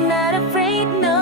I'm not afraid, no.